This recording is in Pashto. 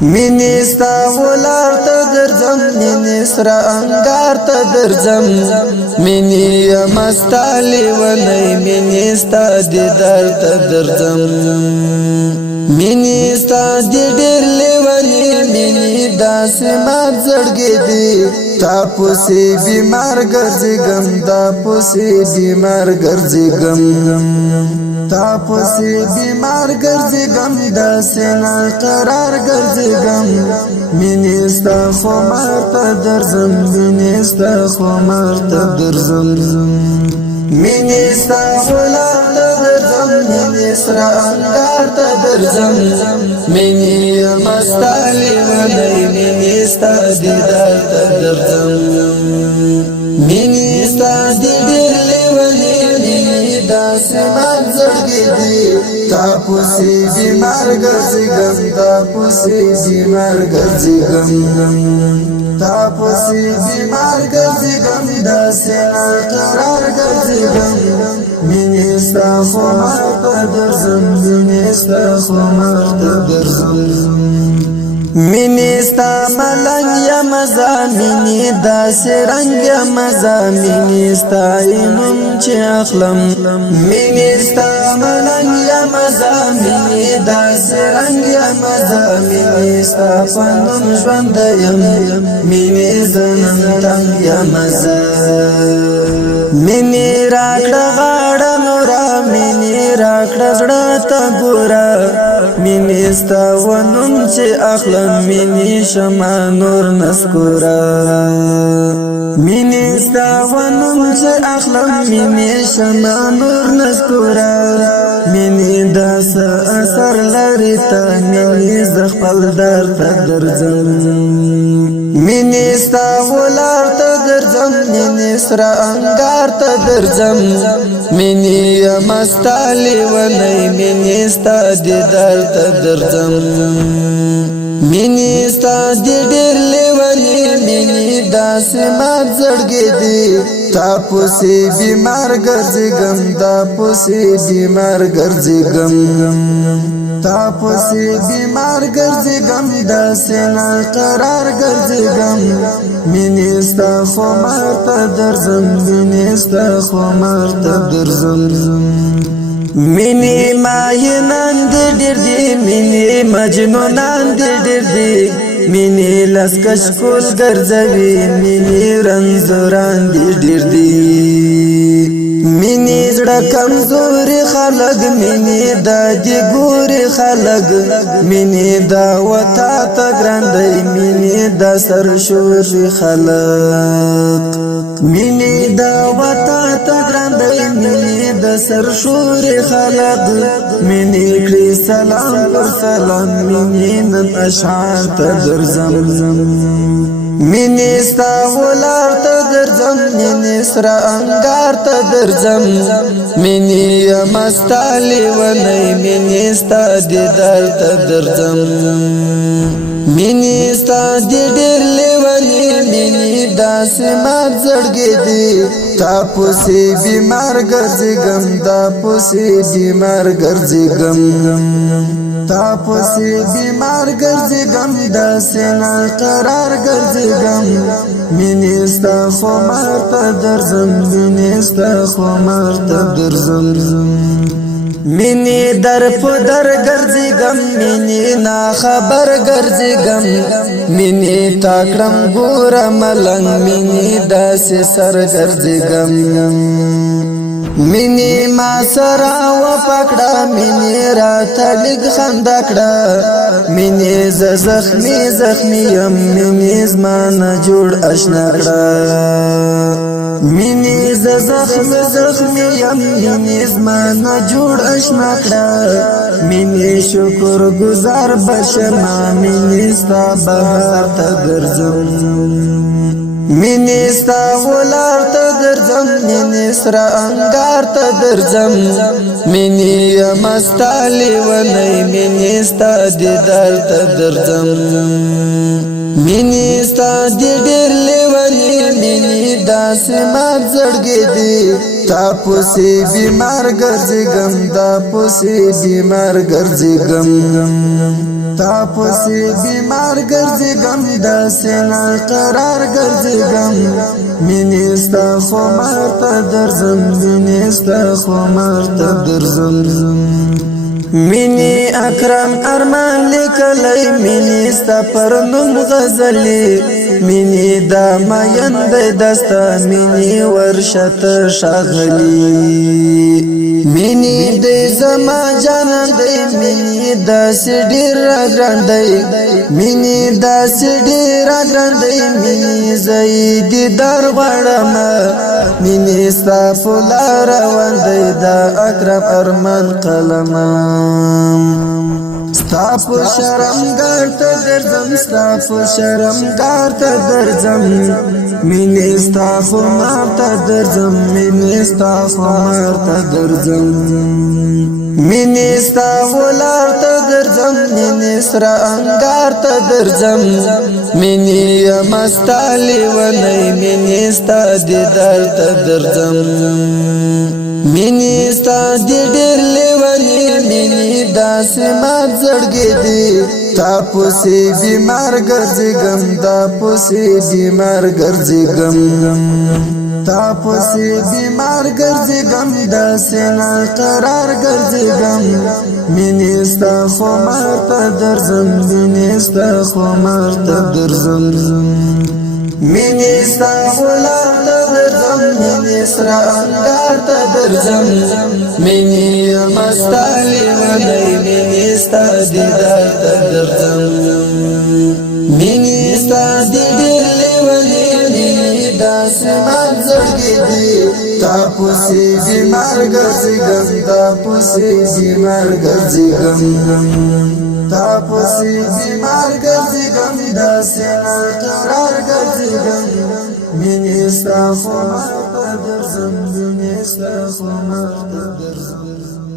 مینې ستا ولار ته درځم مینې سره انګار ته درځم مینې یم ستا لیونی مینې ستا دیدار ته درځم مینې ستا دی ډېر لیونی مینې داسې مات زړګی دی تا پسې بیمار ګرځېږم دا پسې بیمار ګرځېږم تا پسې بیمار ګرځېږم داسې ناقرار ګرځېږم مینې ستا خمار ته درځم مینې ستا خمار ته درځم مینې ستا غلام ته درځم مینې سره انګار ته درځم مینې یم ستا لیونی مینې ستا دیدار ته درځم مینې ستا دی ډېر لیونی مینې داسې مات زړګی دی تا پسې بیمار ګرځېږم تا پسې بیمار ګرځېږم تا پسې بیمار ګرځېږم داسې ناقرار ګرځېږم مینې ستا خمار ته درځم مینې ستا خمار ته درځم مینې ستا ملنګ یم زه مینې داسې رنګ یم زه مینې ستا نوم چې اخلم مینې ستا ملنګ یم زه مینې داسې رنګ یم زه مینې ستا په نوم ژوندی یم مینې زه نن تنګ یم زه مینې راکړه غاړه نوره مینې راکړه زړه ته ګوره مینې ستا و نوم چې اخلم مینې شمه نور نسکوره مینې ستا و نوم چې اخلم مینې شمه نور نسکوره مینې داسې اثر لري ته مینې زه خپل در ته درځم مینې ستا ولار ته درځم مینې سره انګار ته درځم مینې یم ستا لیونی مینې ستا دیدار ته درځم مینې ستا دی ډېر لیونی مینې داسې مات زړګی دی تا پسې بیمار ګرځېږم دا پسې بیمار ګرځېږم تا پسې بیمار ګرځېږم داسې ناقرار ګرځېږم مینې ستا خمار ته درځم مینې ستا خمار ته درځم مینې ماهینان دې ډېر دي مینې مجنونان دې ډېر دي مینې لسکش کول ګرځوي مینې رنځوران دې ډېر دي مینې زړه کمزوري خلک مینې دا دې ګوري خلک مینې دا وتا ته ګران دی مینې دا سرشوري خلک مینې دا وتا ته ګران دی مینې دا سرشوري خلک مینې کړي سلام پر سلام مینې نن اشعار ته درځم مینې ستا ولار ته درځم مینې سره انګار ته درځم مینې یم ستا لیونی مینې ستا دیدار ته درځم مینې ستا دی ډېر لیونی مینې داسې مات زړګی دی تا پسې بیمار ګرځېږم دا پسې بیمار ګرځېږم تا پسې بیمار ګرځېږم داسې ناقرار ګرځېږم مینې ستا خمار ته درځم مینې ستا خمار ته درځم مینې در په در ګرځېږم مینې نا خبر ګرځېږم مینې تا کړم ګوره ملنګ مینې داسې سر ګرځېږم مینې ما سره وپکړه مینې راته لږ خندا کړه مینې زه زخمي زخمي یم مینې زما نه جوړ اشنا کړه مینې زه زخمي زخمي یم مینې زما نه جوړ اشنا کړه مینې شکر گزار بشمه مینې ستا بهار ته درځم مینې ستا ولار ته درځم مینې سره انګار ته درځم مینې یم ستا لیونی مینې ستا دیدار ته درځم مینې ستا دی ډېر لیونی مینې داسې مات زړګی دی تاپسی بیمار گرزگم تاپسی بیمار گرزگم تاپسی بیمار گرزگم داسنا قرار گرزگم منیستا خمار تا درزم منیستا خمار تا درزم منی اکرم ارمان لیکلی منی ستا پر نوم غزلی منی دا مایند دستا منی ورشت شاغلی منی دی زما جانان دی منی داس ډیر راګران دی منی داس ډیر راګران دی منی زید در غړم منی ستا فلا روان دی دا اکرم ارمان قلم ستاپ شرم گارتا درزم ستاپ شرم گارتا درزم منی ستاپ مارتا درزم منی ستاپ مارتا درزم منی ستاپ لارتا درزم منی سرا انگارتا درزم منی مستالی ونی منی ستا دیدارتا درزم منی ستا دی ډیر لیونی منی داس مات زړګی دی تاپسی بیمار ګرځګم تاپسی بیمار ګرځګم تاپسی بیمار ګرځګم داسنا قرار ګرځګم منی ستا خمار ته درزم منی ستا خمار ته درزم منی ستا غلام ته درزم منی سرا انگار ته درزم منی مستالی ونی منی ستا دیدار ته درزم منی ستا دیدر لیونی منی داس مات زړګی دی تاپسی بیمار ګرځګم تاپسی بیمار ګرځګم تاپسی بیمار ګرځګم داسنا قرار ګرځګم منی ستا خمار ته درزم منی ستا خمار ته درزم